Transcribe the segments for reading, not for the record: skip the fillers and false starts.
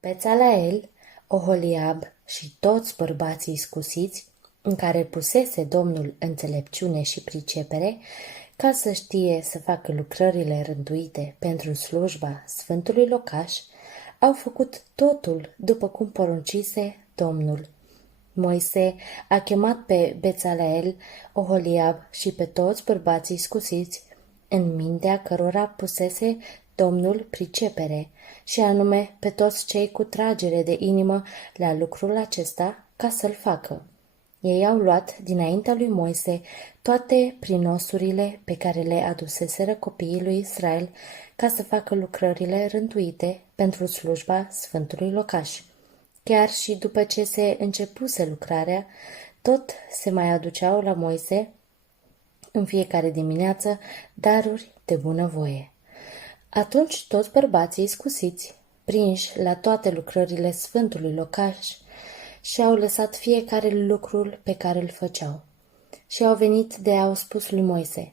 Bețaleel, Oholiab și toți bărbații iscusiți, în care pusese Domnul înțelepciune și pricepere, ca să știe să facă lucrările rânduite pentru slujba Sfântului Locaș, au făcut totul după cum poruncise Domnul. Moise a chemat pe Bețaleel, Oholiab și pe toți bărbații iscusiți, în mintea cărora pusese Domnul pricepere, și anume pe toți cei cu tragere de inimă la lucrul acesta, ca să-l facă. Ei au luat dinaintea lui Moise toate prinosurile pe care le aduseseră copiii lui Israel ca să facă lucrările rânduite pentru slujba Sfântului Locaș. Chiar și după ce se începuse lucrarea, tot se mai aduceau la Moise în fiecare dimineață daruri de bunăvoie. Atunci toți bărbații iscusiți, prinși la toate lucrările Sfântului Locaș, și-au lăsat fiecare lucrul pe care îl făceau. Și au venit de au spus lui Moise: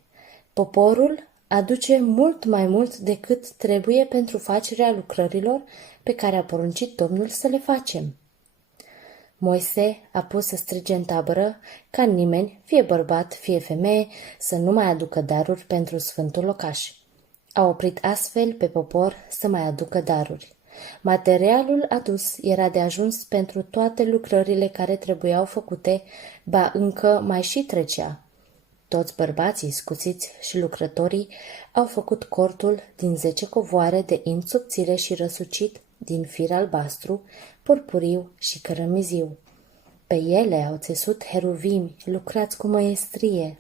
poporul aduce mult mai mult decât trebuie pentru facerea lucrărilor pe care a poruncit Domnul să le facem. Moise a pus să strige în tabără ca nimeni, fie bărbat, fie femeie, să nu mai aducă daruri pentru Sfântul Locaș. A oprit astfel pe popor să mai aducă daruri. Materialul adus era de ajuns pentru toate lucrările care trebuiau făcute, ba încă mai și trecea. Toți bărbații scuțiți și lucrătorii au făcut cortul din 10 covoare de in subțire și răsucit din fir albastru, purpuriu și cărămiziu. Pe ele au țesut heruvimi lucrați cu măiestrie.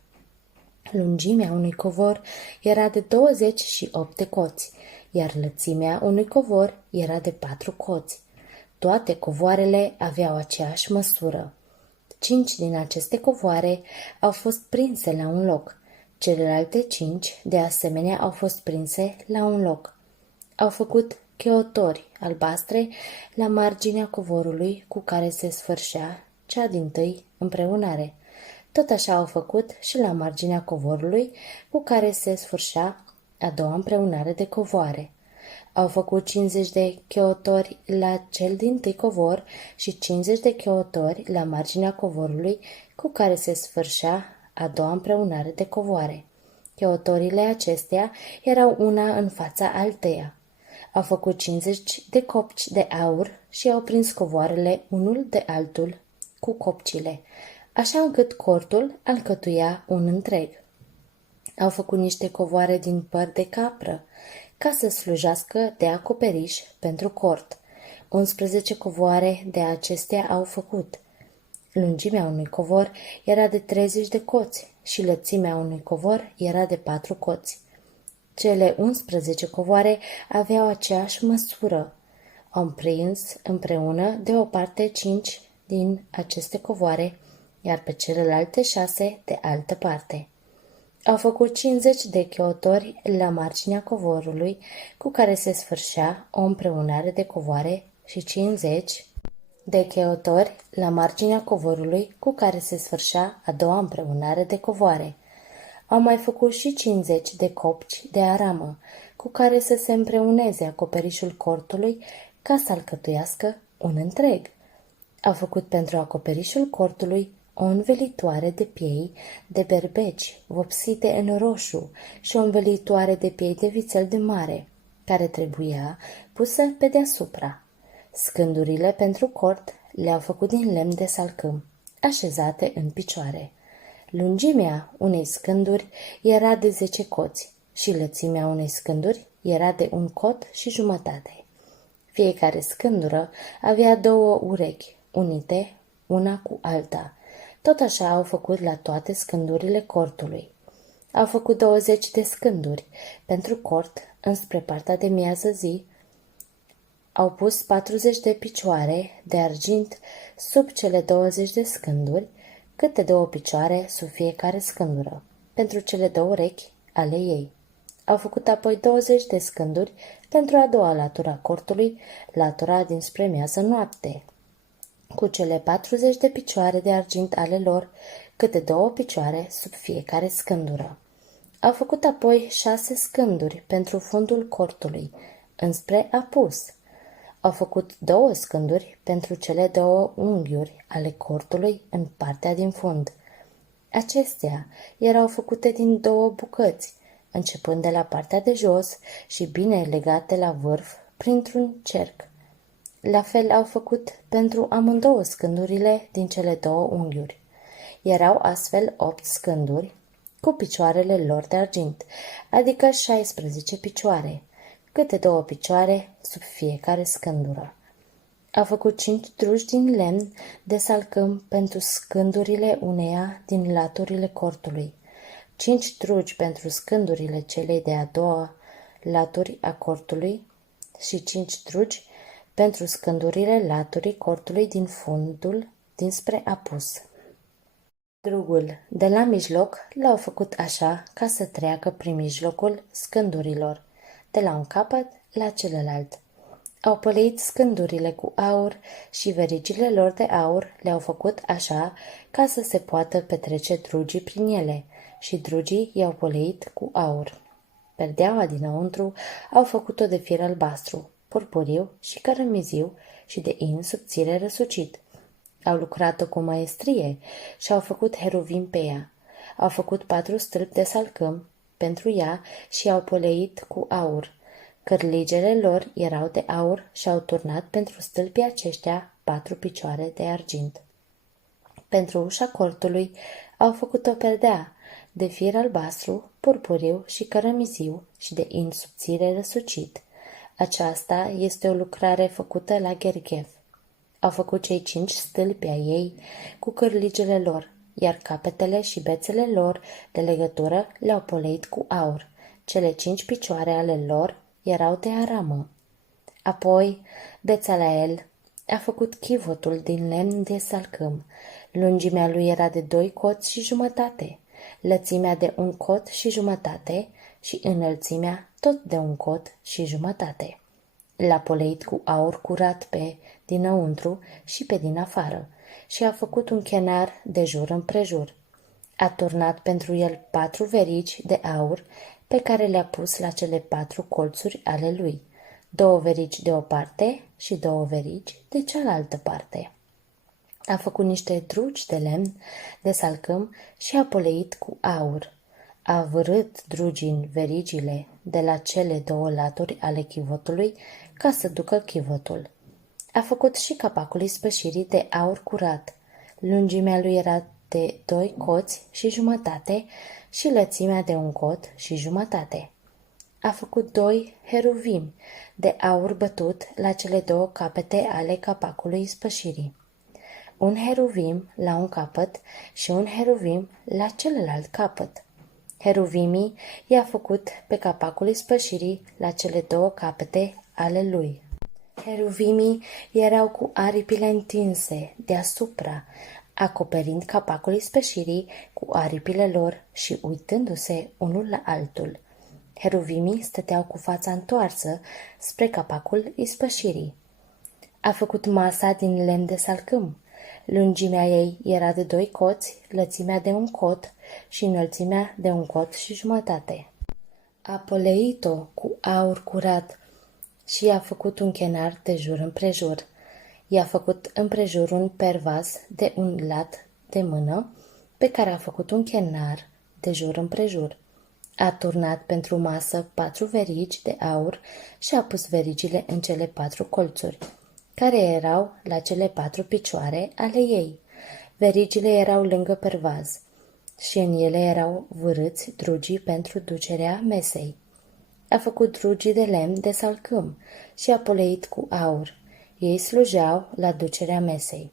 Lungimea unui covor era de 28 de coți, iar lățimea unui covor era de 4 coți. Toate covoarele aveau aceeași măsură. 5 din aceste covoare au fost prinse la un loc. Celelalte 5, de asemenea, au fost prinse la un loc. Au făcut cheotori albastre la marginea covorului cu care se sfârșea cea dintâi împreunare. Tot așa au făcut și la marginea covorului cu care se sfârșea a doua împreunare de covoare. Au făcut 50 de cheotori la cel dintâi covor și 50 de cheotori la marginea covorului cu care se sfârșea a doua împreunare de covoare. Cheotorile acestea erau una în fața alteia. Au făcut 50 de copci de aur și au prins covoarele unul de altul cu copcile, așa încât cortul alcătuia un întreg. Au făcut niște covoare din păr de capră, ca să slujească de acoperiș pentru cort. 11 covoare de acestea au făcut. Lungimea unui covor era de 30 de coți și lățimea unui covor era de 4 coți. Cele 11 covoare aveau aceeași măsură. Au prins împreună de o parte 5 din aceste covoare, iar pe celelalte 6 de altă parte. Au făcut 50 de cheotori la marginea covorului cu care se sfârșea o împreunare de covoare și 50 de cheotori la marginea covorului cu care se sfârșea a doua împreunare de covoare. Au mai făcut și 50 de copci de aramă cu care să se împreuneze acoperișul cortului ca să alcătuiască un întreg. Au făcut pentru acoperișul cortului o învelitoare de piei de berbeci vopsite în roșu și o învelitoare de piei de vițel de mare, care trebuia pusă pe deasupra. Scândurile pentru cort le-au făcut din lemn de salcâm, așezate în picioare. Lungimea unei scânduri era de 10 coți și lățimea unei scânduri era de 1 cot și jumătate. Fiecare scândură avea 2 urechi, unite una cu alta. Tot așa au făcut la toate scândurile cortului. Au făcut 20 de scânduri pentru cort înspre partea de miază zi. Au pus 40 de picioare de argint sub cele 20 de scânduri, câte 2 picioare sub fiecare scândură, pentru cele 2 urechi ale ei. Au făcut apoi 20 de scânduri pentru a doua latura cortului, latura dinspre miază noapte, cu cele 40 de picioare de argint ale lor, câte 2 picioare sub fiecare scândură. Au făcut apoi 6 scânduri pentru fundul cortului, înspre apus. Au făcut 2 scânduri pentru cele 2 unghiuri ale cortului în partea din fund. Acestea erau făcute din 2 bucăți, începând de la partea de jos și bine legate la vârf printr-un cerc. La fel au făcut pentru amândouă scândurile din cele 2 unghiuri. Erau astfel 8 scânduri cu picioarele lor de argint, adică 16 picioare, câte 2 picioare sub fiecare scândură. A făcut 5 drugi din lemn de salcâm pentru scândurile uneia din laturile cortului, 5 drugi pentru scândurile celei de-a doua laturi a cortului și 5 drugi pentru scândurile laturii cortului din fundul dinspre apus. Drugul de la mijloc l-au făcut așa ca să treacă prin mijlocul scândurilor, de la un capăt la celălalt. Au păleit scândurile cu aur și verigile lor de aur le-au făcut așa ca să se poată petrece drugii prin ele și drugii i-au păleit cu aur. Perdeaua dinăuntru au făcut-o de fier albastru, purpuriu și cărămiziu și de in subțire răsucit. Au lucrat-o cu maestrie și au făcut heruvim pe ea. Au făcut 4 stâlpi de salcâm pentru ea și i-au poleit cu aur. Cărligele lor erau de aur și au turnat pentru stâlpii aceștia 4 picioare de argint. Pentru ușa cortului au făcut o perdea de fier albastru, purpuriu și cărămiziu și de in subțire răsucit. Aceasta este o lucrare făcută la Gherghef. Au făcut cei 5 stâlpi ai ei cu cărligele lor, iar capetele și bețele lor de legătură le-au poleit cu aur. Cele 5 picioare ale lor erau de aramă. Apoi, Bețalael a făcut chivotul din lemn de salcâm. Lungimea lui era de 2 coți și jumătate, lățimea de 1 cot și jumătate și înălțimea tot de 1 cot și jumătate. L-a poleit cu aur curat pe dinăuntru și pe din afară și a făcut un chenar de jur împrejur. A turnat pentru el 4 verigi de aur pe care le-a pus la cele 4 colțuri ale lui, 2 verigi de o parte și 2 verigi de cealaltă parte. A făcut niște drugi de lemn de salcâm și a poleit cu aur. A vârât drugii în verigile de la cele 2 laturi ale chivotului ca să ducă chivotul. A făcut și capacul ispășirii de aur curat. Lungimea lui era de 2 coți și jumătate și lățimea de 1 cot și jumătate. A făcut 2 heruvimi de aur bătut la cele 2 capete ale capacului ispășirii. Un heruvim la un capăt și un heruvim la celălalt capăt. Heruvimii i-a făcut pe capacul ispășirii la cele 2 capete ale lui. Heruvimii erau cu aripile întinse deasupra, acoperind capacul ispășirii cu aripile lor și uitându-se unul la altul. Heruvimii stăteau cu fața întoarsă spre capacul ispășirii. A făcut masa din lemn de salcâm. Lungimea ei era de 2 coți, lățimea de 1 cot și înălțimea de 1 cot și jumătate. A poleit-o cu aur curat și i-a făcut un chenar de jur împrejur. I-a făcut împrejur un pervaz de 1 lat de mână, pe care a făcut un chenar de jur împrejur. A turnat pentru masă 4 verigi de aur și a pus verigile în cele 4 colțuri, care erau la cele 4 picioare ale ei. Verigile erau lângă pervaz și în ele erau vârâți drugii pentru ducerea mesei. A făcut drugii de lemn de salcâm și a poleit cu aur. Ei slujeau la ducerea mesei.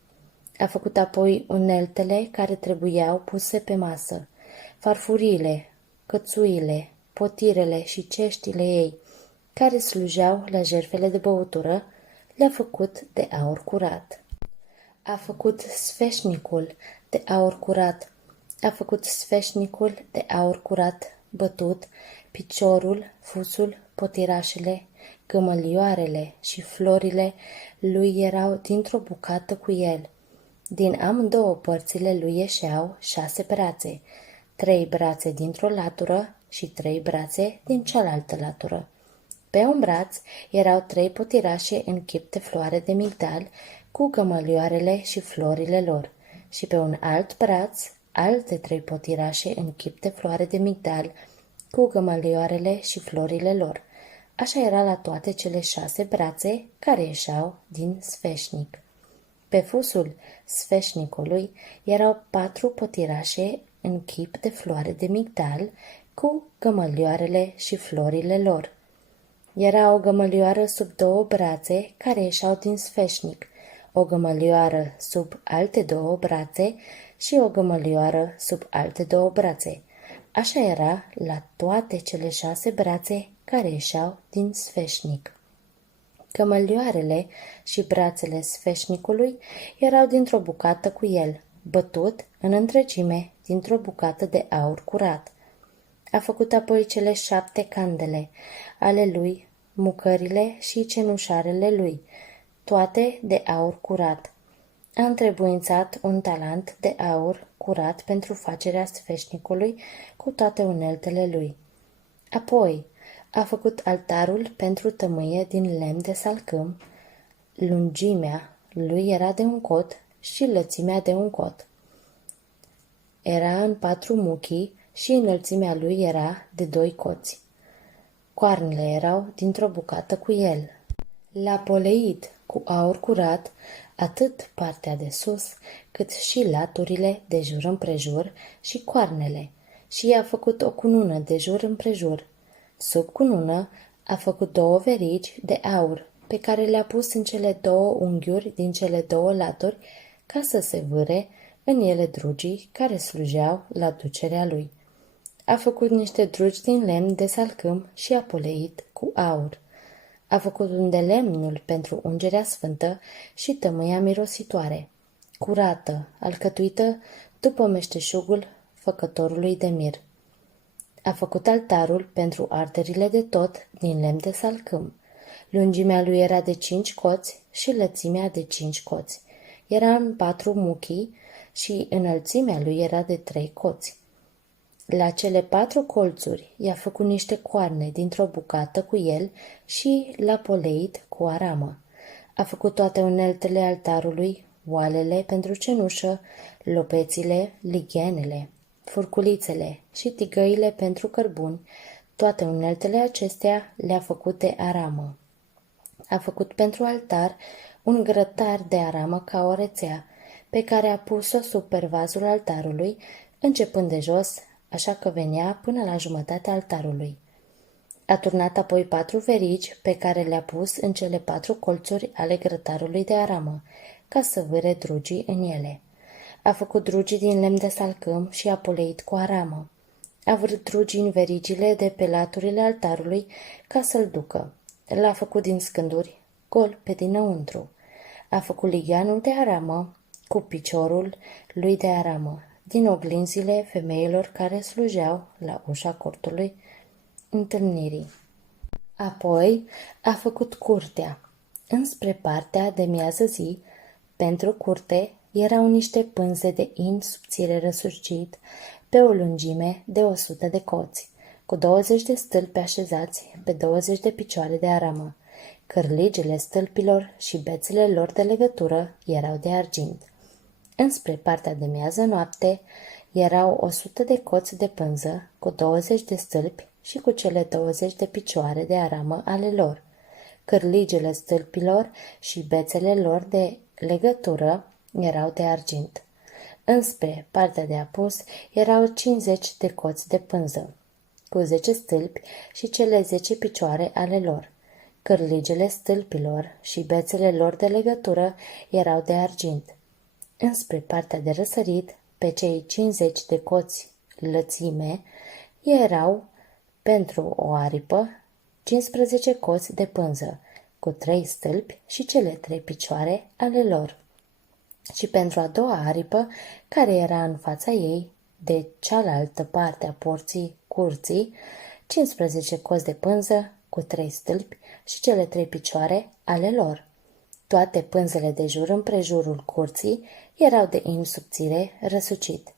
A făcut apoi uneltele care trebuiau puse pe masă, farfuriile, cățuile, potirele și ceștile ei, care slujeau la jertfele de băutură, le-a făcut de aur curat. A făcut sfeșnicul de aur curat. A făcut sfeșnicul de aur curat, bătut, piciorul, fusul, potirașele, gămălioarele și florile lui erau dintr-o bucată cu el. Din amândouă părțile lui ieșeau 6 brațe, 3 brațe dintr-o latură și 3 brațe din cealaltă latură. Pe un braț erau 3 potirașe în chip de floare de migdal, cu gămălioarele și florile lor, și pe un alt braț alte 3 potirașe în chip de floare de migdal, cu gămălioarele și florile lor. Așa era la toate cele 6 brațe care ieșeau din sfeșnic. Pe fusul sfeșnicului erau 4 potirașe în chip de floare de migdal, cu gămălioarele și florile lor. Era o gămălioară sub 2 brațe care ieșeau din sfeșnic, o gămălioară sub alte 2 brațe și o gămălioară sub alte 2 brațe. Așa era la toate cele 6 brațe care ieșeau din sfeșnic. Gămălioarele și brațele sfeșnicului erau dintr-o bucată cu el, bătut în întregime dintr-o bucată de aur curat. A făcut apoi cele 7 candele ale lui, mucările și cenușarele lui, toate de aur curat. A întrebuințat un talent de aur curat pentru facerea sfeșnicului cu toate uneltele lui. Apoi a făcut altarul pentru tămâie din lemn de salcâm. Lungimea lui era de un cot și lățimea de un cot. Era în 4 muchii și înălțimea lui era de 2 coți. Coarnele erau dintr-o bucată cu el. L-a poleit cu aur curat atât partea de sus, cât și laturile de jur împrejur și coarnele, și i-a făcut o cunună de jur împrejur. Sub cunună a făcut 2 verigi de aur, pe care le-a pus în cele 2 unghiuri din cele 2 laturi, ca să se vâre în ele drugii care slujeau la ducerea lui. A făcut niște drugi din lemn de salcâm și a poleit cu aur. A făcut un de lemnul pentru ungerea sfântă și tămâia mirositoare, curată, alcătuită după meșteșugul făcătorului de mir. A făcut altarul pentru arderile de tot din lemn de salcâm. Lungimea lui era de 5 coți și lățimea de 5 coți. Era în 4 muchii și înălțimea lui era de 3 coți. La cele 4 colțuri i-a făcut niște coarne dintr-o bucată cu el și l-a poleit cu aramă. A făcut toate uneltele altarului, oalele pentru cenușă, lopețile, lighenele, furculițele și tigăile pentru cărbuni. Toate uneltele acestea le-a făcut de aramă. A făcut pentru altar un grătar de aramă ca o rețea, pe care a pus-o sub pervazul altarului, începând de jos, așa că venea până la jumătatea altarului. A turnat apoi 4 verigi pe care le-a pus în cele 4 colțuri ale grătarului de aramă, ca să vâre drugii în ele. A făcut drugii din lemn de salcâm și a poleit cu aramă. A vârât drugii în verigile de pe laturile altarului ca să-l ducă. L-a făcut din scânduri, gol pe dinăuntru. A făcut ligheanul de aramă cu piciorul lui de aramă, din oglinzile femeilor care slujeau la ușa cortului întâlnirii. Apoi a făcut curtea. Înspre partea de miază zi, pentru curte, erau niște pânze de in subțire răsucit, pe o lungime de 100 de coți, cu 20 de stâlpi așezați pe 20 de picioare de aramă. Cărligele stâlpilor și bețele lor de legătură erau de argint. Înspre partea de miază noapte erau 100 de coți de pânză, cu 20 de stâlpi și cu cele 20 de picioare de aramă ale lor. Cârligele stâlpilor și bețele lor de legătură erau de argint. Înspre partea de apus erau 50 de coți de pânză, cu 10 stâlpi și cele 10 picioare ale lor. Cârligele stâlpilor și bețele lor de legătură erau de argint. Înspre partea de răsărit, pe cei 50 de coți lățime, erau, pentru o aripă, 15 coți de pânză, cu 3 stâlpi și cele 3 picioare ale lor. Și pentru a doua aripă, care era în fața ei, de cealaltă parte a porții curții, 15 coți de pânză, cu 3 stâlpi și cele 3 picioare ale lor. Toate pânzele de jur împrejurul curții erau de in subțire răsucit.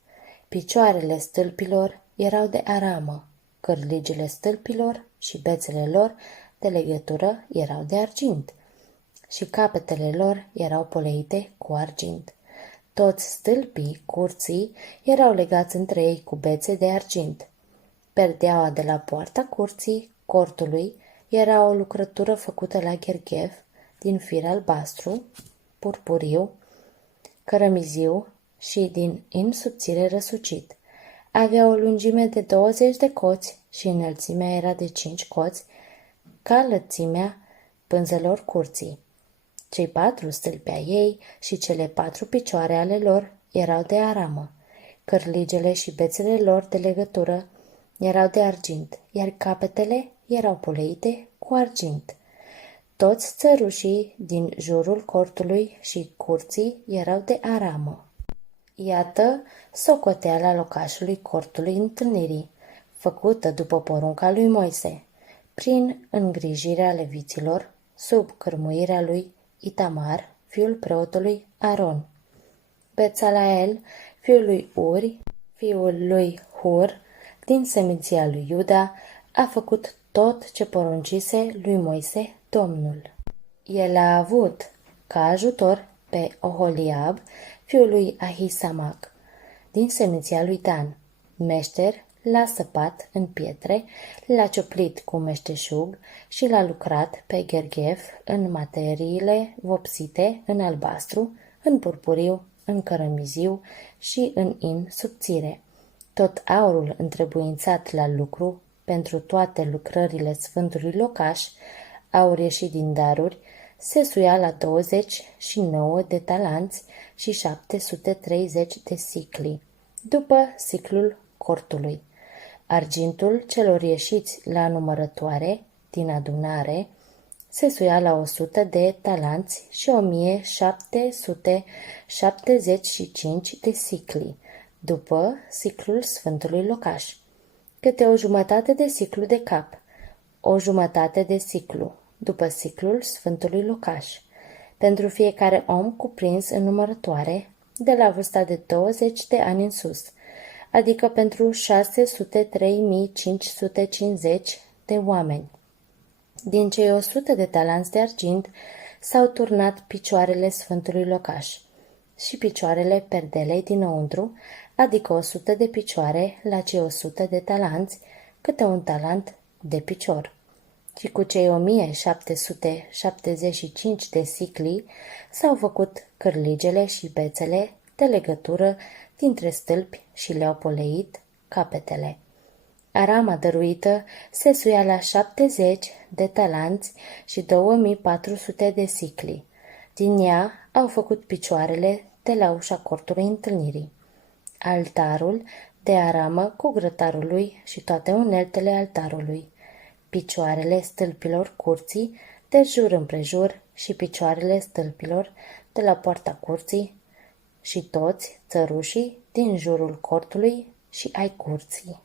Picioarele stâlpilor erau de aramă, cărligile stâlpilor și bețele lor de legătură erau de argint și capetele lor erau poleite cu argint. Toți stâlpii curții erau legați între ei cu bețe de argint. Perdeaua de la poarta curții cortului era o lucrătură făcută la gherghef din fir albastru, purpuriu, cărămiziu și din in subțire răsucit. Avea o lungime de 20 de coți și înălțimea era de 5 coți, ca lățimea pânzelor curții. Cei 4 stâlpi ai ei și cele 4 picioare ale lor erau de aramă. Cărligele și bețele lor de legătură erau de argint, iar capetele erau poleite cu argint. Toți țărușii din jurul cortului și curții erau de aramă. Iată socoteala locașului cortului întâlnirii, făcută după porunca lui Moise, prin îngrijirea leviților, sub cârmuirea lui Itamar, fiul preotului Aron. Bețalael, fiul lui Uri, fiul lui Hur, din seminția lui Iuda, a făcut tot ce poruncise lui Moise Domnul. El a avut ca ajutor pe Oholiab, fiul lui Ahisamac, din seminția lui Dan. Meșter l-a săpat în pietre, l-a cioplit cu meșteșug și l-a lucrat pe gherghef în materiile vopsite în albastru, în purpuriu, în cărămiziu și în in subțire. Tot aurul întrebuințat la lucru pentru toate lucrările sfântului locaș, aur ieșit din daruri, se suia la 29 de talanți și 730 de sicli, după siclul cortului. Argintul celor ieșiți la numărătoare din adunare se suia la 100 de talanți și 1775 de sicli, după siclul sfântului locaș, câte o jumătate de siclu de cap, o jumătate de siclu, după siclul sfântului locaș, pentru fiecare om cuprins în numărătoare, de la vârsta de 20 de ani în sus, adică pentru 603.550 de oameni. Din cei 100 de talanți de argint s-au turnat picioarele sfântului locaș și picioarele perdelei dinăuntru, adică 100 de picioare la cei 100 de talanți, câte un talant de picior. Și cu cei 1775 de sicli s-au făcut cârligele și bețele de legătură dintre stâlpi și le-au poleit capetele. Arama dăruită se suia la 70 de talanți și 2400 de sicli. Din ea au făcut picioarele de la ușa cortului întâlnirii. Altarul de aramă cu grătarul lui și toate uneltele altarului. Picioarele stâlpilor curții de jur împrejur și picioarele stâlpilor de la poarta curții și toți țărușii din jurul cortului și ai curții.